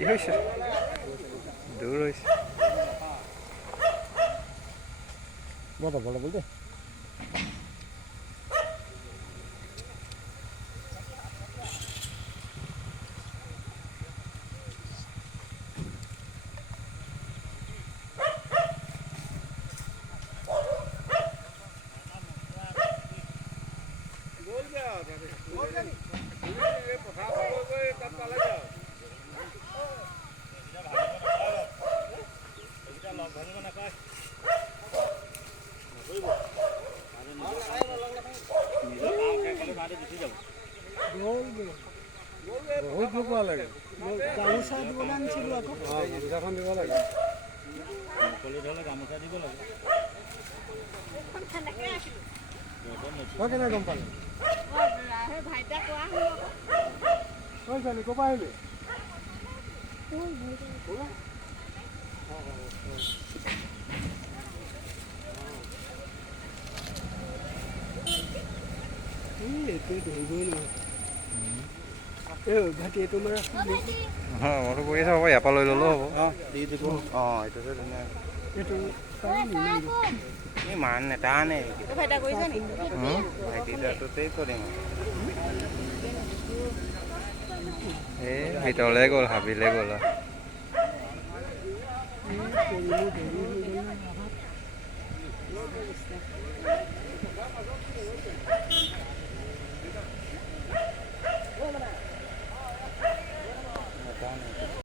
হেৰি হৈছে দূৰ হৈছে বৰ যাব লাগিব দেই বহুত লোক লাগে গামোচা দিবলৈ আনিছিলোঁ আকৌ গামোচাখন দিব লাগে মুকলি ধৰিলে গামোচা দিব লাগে তই কেনে গম পালি ভাইটা কোৱা তই ছোৱালী ক'ৰ পৰা আহিলি মইতো কৰি আছোঁ হ'ব ইয়াৰ পৰা লৈ ল'লেও হ'ব দি দিব অঁ এইটোতে ধুনীয়া এইটো ইমান নেটানে ভাইটা কৰিছে নি ভাইটিটোতেই কৰিম এই ভিতৰলৈ গ'ল হাবিলৈ গ'ল